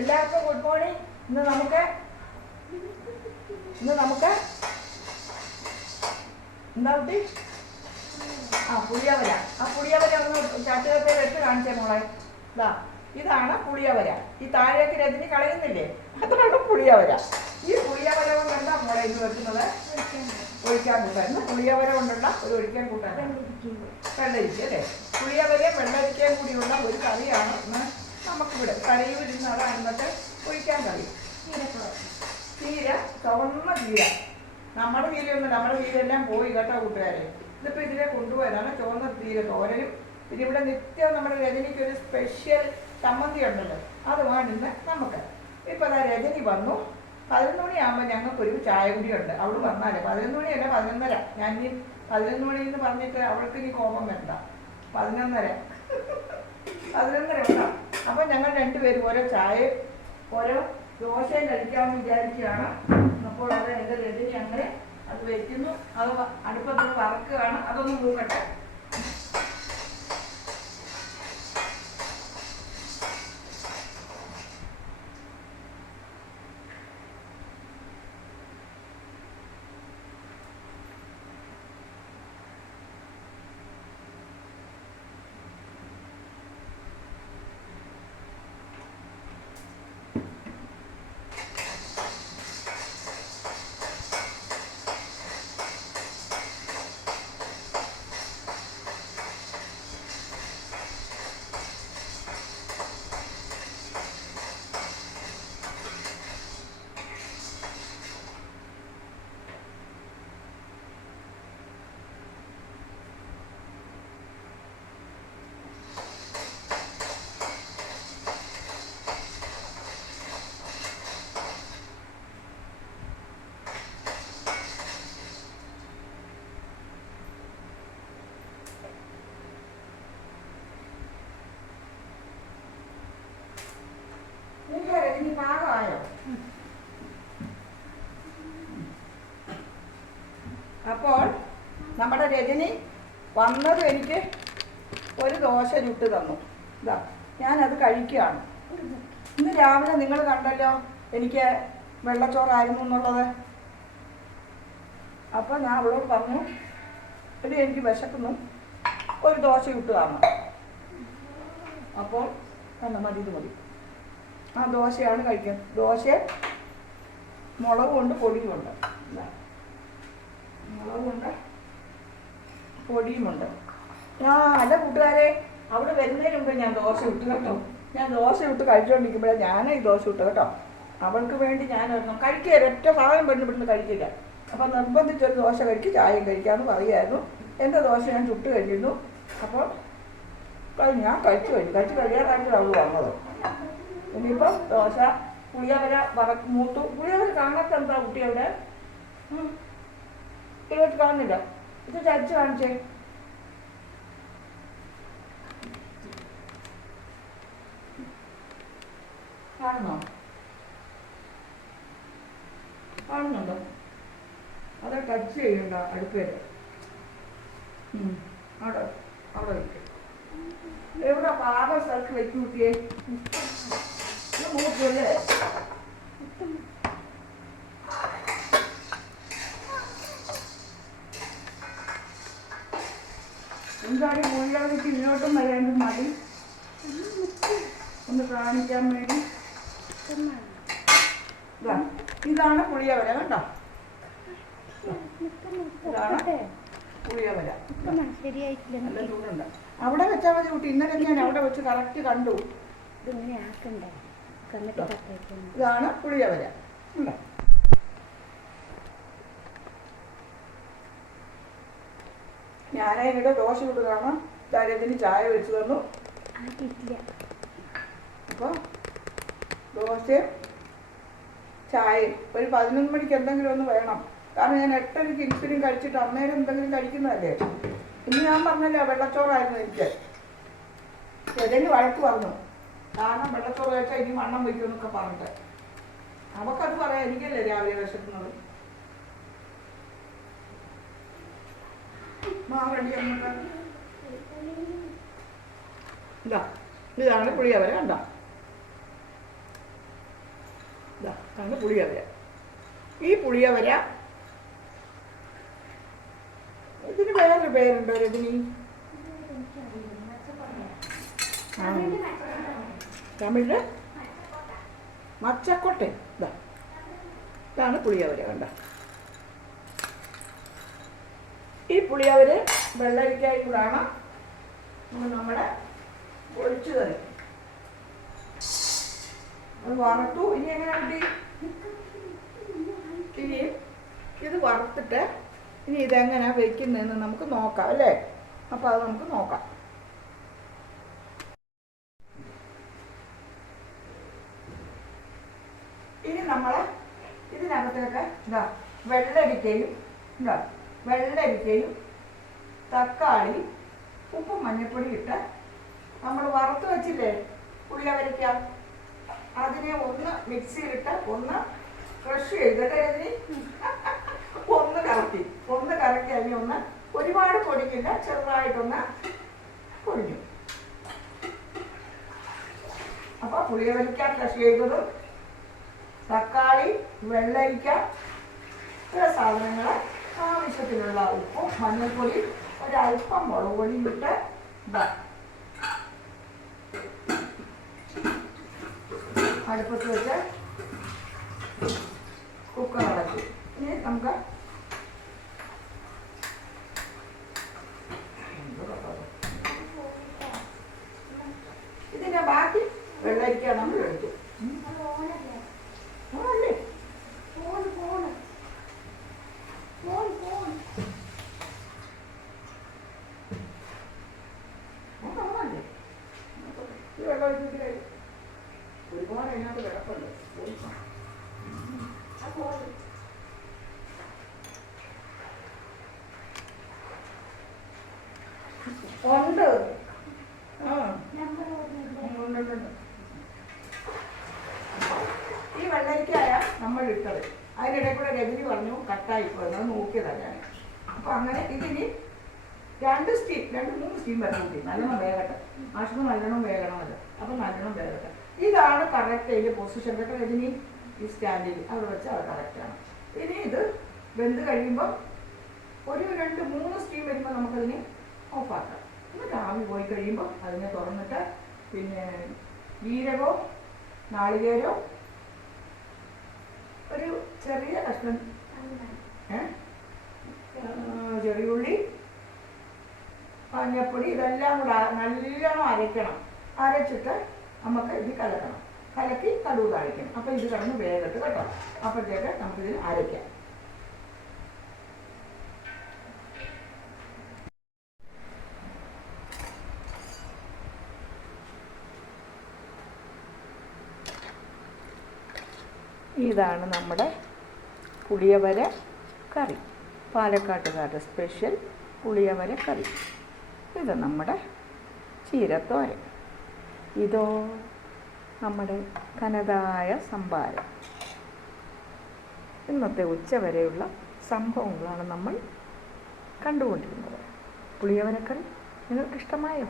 എല്ലാവർക്കും good morning. ഇന്ന് നമുക്ക് എന്താ കുട്ടി? പുളിയവര. പുളിയവര ഒന്ന് ചട്ടുകത്തെ വെച്ച് കാണിച്ചേ മോളെ. ഇതാണ് പുളിയവര. ഈ താഴേക്ക് രജനി കളയുന്നില്ലേ, അതാണ് പുളിയവര. ഈ പുളിയവര കൊണ്ട് എന്താ മോളെ ഇത് വെക്കുന്നത്? ഒഴിക്കാൻ കൂട്ടാൻ. ഇന്ന് പുളിയവര കൊണ്ടുള്ള ഒരു ഒഴിക്കാൻ കൂട്ടാൻ, വെള്ളരിക്ക അല്ലേ. പുളിയവരയും വെള്ളരിക്കയും കൂടിയുള്ള ഒരു കറിയാണ് ഇന്ന് നമുക്കിവിടെ. കറിയിൽ ഇരുന്നാണ് ഇന്നത്തെ ഒഴിക്കാൻ കറി. ചീര, ചുവന്ന ചീര. നമ്മുടെ ചീരയൊന്നും, നമ്മുടെ ചീരെല്ലാം പോയി കേട്ടോ കൂട്ടുകാരെ. ഇതിപ്പോൾ ഇതിലെ കൊണ്ടുപോയതാണ് ചുവന്ന ചീര തോരനും. ഇതിവിടെ നിത്യം നമ്മുടെ രജനിക്കൊരു സ്പെഷ്യൽ ചമ്മന്തി ഉണ്ടല്ലോ, അത് വേണമെന്ന് നമുക്ക്. ഇപ്പം അതാ രജനി വന്നു. 11 മണിയാകുമ്പോൾ ഞങ്ങൾക്കൊരു ചായ കുടിയുണ്ട്. അവൾ വന്നാലേ 11 മണിയല്ല 11:30. ഞാൻ ഇനി 11 മണിന്ന് പറഞ്ഞിട്ട് അവൾക്ക് ഇനി കോപം വരണ്ട. 11:30 ഉണ്ടാവും. അപ്പം ഞങ്ങൾ രണ്ടുപേരും ഓരോ ചായ ഓരോ ദോശയും കഴിക്കാമെന്ന് വിചാരിക്കുകയാണ്. അപ്പോൾ അത് എൻ്റെ രജനി അങ്ങനെ അത് വെക്കുന്നു. അത് അടുപ്പത്തിൽ വറക്കുകയാണ്. അതൊന്ന് മൂക്കട്ടെ. രജനി പാകമായോ? അപ്പോൾ നമ്മുടെ രജനി വന്നതും എനിക്ക് ഒരു ദോശ ചുട്ട് തന്നു. ഇതാ ഞാനത് കഴിക്കുകയാണ്. ഇന്ന് രാവിലെ നിങ്ങൾ കണ്ടല്ലോ എനിക്ക് വെള്ളച്ചോറായിരുന്നു എന്നുള്ളത്. അപ്പോൾ ഞാൻ അവളോട് പറഞ്ഞു, ഇത് എനിക്ക് വിശക്കുന്നു, ഒരു ദോശ ചുട്ട് തന്നു. അപ്പോൾ മതി, ഇത് മതി. ആ ദോശയാണ് കഴിക്കുന്നത്. ദോശ മുളകുണ്ട് പൊടിയുമുണ്ട്. മുളകുണ്ട് പൊടിയുമുണ്ട്. അല്ല കൂട്ടുകാരെ, അവിടെ വരുന്നതിന് മുമ്പ് ഞാൻ ദോശ ഇട്ട് കേട്ടോ. ഞാൻ ദോശ ഇട്ട് കഴിച്ചുകൊണ്ടിരിക്കുമ്പോഴേ ഞാനേ ഈ ദോശ ഇട്ട് കേട്ടോ. അവൾക്ക് വേണ്ടി ഞാൻ കഴിക്കുക, ഒറ്റ സാധനം പെണ്ണിവിടുന്ന് കഴിക്കില്ല. അപ്പം നിർബന്ധിച്ചൊരു ദോശ കഴിക്കും, ചായയും കഴിക്കാമെന്ന് പറയുമായിരുന്നു. എൻ്റെ ദോശ ഞാൻ ചുട്ട് കഴിക്കുന്നു. അപ്പോൾ ഞാൻ കഴിച്ചു കഴിയാറായിട്ട് അവൾ വന്നത്. ഇനിയിപ്പം ദോശ പുളിയവര മൂത്തു. പുളിയവര കാണാത്ത എന്താ കുട്ടികളുടെ ഇവർക്ക് കാണുന്നില്ല. ഇത് ചരിച്ച് കാണിച്ചേ. കാണുന്നുണ്ടോ? അത് ടച്ച് ചെയ്യണ്ട അടുപ്പേര്. അവിടെ വയ്ക്കും. എവിടെ പാകം സ്ഥലത്ത് വെച്ച് കൂട്ടിയേ മൂത്തല്ലേ? എന്താണ് പുള്ളികൾക്ക് ഇങ്ങോട്ടും വരേണ്ടത്? മതി ഒന്ന് കാണിക്കാൻ വേണ്ടി. ഇതാണ് പുളിയവര കണ്ടോ. ഇതാണ് പുളിയവര. നല്ല ചൂടുണ്ട്. അവിടെ വെച്ചാൽ മതി കുട്ടി. ഇന്നലെ ഞാൻ അവിടെ വെച്ച് കറക്റ്റ് കണ്ടു. ഇതാണ് പുളിയവര. ഞാനതിനിടെ ദോശ ഇട്ട് കാണാം. രജനി ചായ വെച്ച് തന്നു. അപ്പോൾ ദോശയും ചായയും ഒരു 11 മണിക്ക് എന്തെങ്കിലും ഒന്ന് വേണം. കാരണം ഞാൻ 8:30 ഇൻസുലിൻ കഴിച്ചിട്ട് അന്നേരം എന്തെങ്കിലും കഴിക്കുന്നതല്ലേ. ഇന്ന് ഞാൻ പറഞ്ഞല്ലോ വെള്ളച്ചോറായിരുന്നു എനിക്ക്. രജനി വഴക്ക് പറഞ്ഞു, കാരണം വെള്ളച്ചോറ് കഴിച്ചാൽ ഇനി വണ്ണം വയ്ക്കുമെന്നൊക്കെ പറഞ്ഞിട്ട്. അവക്കത് പറയാം, എനിക്കല്ലേ രാവിലെ വിശക്കുന്നത്. മാവടി ഇതാണ് പുളിയവര കണ്ട. പറയുന്നത് പുളിയവര. ഈ പുളിയവര ഇതിന് വേറൊരു പേരുണ്ടോ രജനി? തമിഴില് മച്ചക്കൊട്ട. ഇതാണ് പുളിയവര. കണ്ട, ഈ പുളിയവര് വെള്ളരിക്കായി കൂടാണ് നമ്മുടെ ഒഴിച്ചു കറി. അത് വറുത്തു. ഇനി എങ്ങനെ കിട്ടി? ഇനി ഇത് വറുത്തിട്ട് ഇനി ഇതെങ്ങനെയാണ് വെക്കുന്നതെന്ന് നമുക്ക് നോക്കാം അല്ലേ? അപ്പോൾ അത് നമുക്ക് നോക്കാം. ഇനി നമ്മൾ ഇതിനകത്തേക്ക് വെള്ളരിക്കയും തക്കാളി, ഉപ്പും മഞ്ഞൾപ്പൊടി ഇട്ട് നമ്മൾ വറുത്ത് വെച്ചില്ലേ പുളിയവരയ്ക്ക, അതിനെ ഒന്ന് മിക്സിയിലിട്ട് ഒന്ന് ക്രഷ് ചെയ്തിട്ട് ഒന്ന് കറക്കി അതിനെ ഒന്ന് ഒരുപാട് പൊടിക്കില്ല, ചെറുതായിട്ടൊന്ന് പൊടിഞ്ഞു. അപ്പോൾ പുളിയവരയ്ക്ക ക്രഷ് ചെയ്തതും തക്കാളി, വെള്ളരിക്ക, ചില സാധനങ്ങൾ, ആവശ്യത്തിനുള്ള ഉപ്പും മഞ്ഞൾപ്പൊടി, ഒരല്പം മുളക് പൊടി ഇട്ട് അടുപ്പത്ത് വെച്ച് കുക്കർ അടച്ചു. ഇനി നമുക്ക് ഇതിന്റെ ബാക്കി വെള്ളരിക്ക നമ്മൾ എടുത്തു. ഒരുപാട് അതിനകത്ത് കിടപ്പുണ്ട്. ഉണ്ട്. ഈ വെള്ളരിക്കായ നമ്മൾ ഇട്ടത് അതിനിടെ കൂടെ രജനി പറഞ്ഞു കട്ടായി പോയത് നോക്കിയതാണ് ഞാൻ. അപ്പൊ അങ്ങനെ ഇതിന് 2-3 സ്റ്റീം വരണം കൂട്ടി. നല്ലോണം വേകട്ടെ. ഭക്ഷണം നല്ലോണം വേകണമല്ലോ. അപ്പൊ നല്ലോണം വേകട്ടെ. ഇതാണ് കറക്റ്റ് അതിൻ്റെ പൊസിഷൻ. കേട്ടോ രജനി? ഈ സ്റ്റാൻഡിൽ അവിടെ വെച്ച് അത് കറക്റ്റാണ്. ഇനി ഇത് വെന്ത് കഴിയുമ്പോൾ ഒരു 2-3 സ്റ്റീം വരുമ്പോൾ നമുക്കതിനെ ഓഫാക്കാം. എന്നിട്ട് ആവി പോയി കഴിയുമ്പോൾ അതിനെ തുറന്നിട്ട് പിന്നെ ജീരകവും നാളികേരവും ഒരു ചെറിയ കഷ്ണം ചെറിയുള്ളി, മഞ്ഞപ്പൊടി ഇതെല്ലാം കൂടെ നല്ലോണം അരയ്ക്കണം. അരച്ചിട്ട് നമുക്ക് ഇത് കലക്കണം. കലക്കി കടുക് താളിക്കണം. അപ്പോൾ ഇത് കിടന്ന് വേഗത്ത് കേട്ടോ. അപ്പോഴത്തേക്ക് നമുക്കിതിന് അരയ്ക്കാം. ഇതാണ് നമ്മുടെ പുളിയവര കറി. പാലക്കാട്ടുകാരുടെ സ്പെഷ്യൽ പുളിയവര കറി. ഇത് നമ്മുടെ ചീരത്തോരൻ. ഇതോ നമ്മുടെ തനതായ സംഭാരം. ഇന്നത്തെ ഉച്ചവരെയുള്ള സംഭവങ്ങളാണ് നമ്മൾ കണ്ടുകൊണ്ടിരുന്നത്. പുളിയവരക്കറി നിങ്ങൾക്ക് ഇഷ്ടമായോ?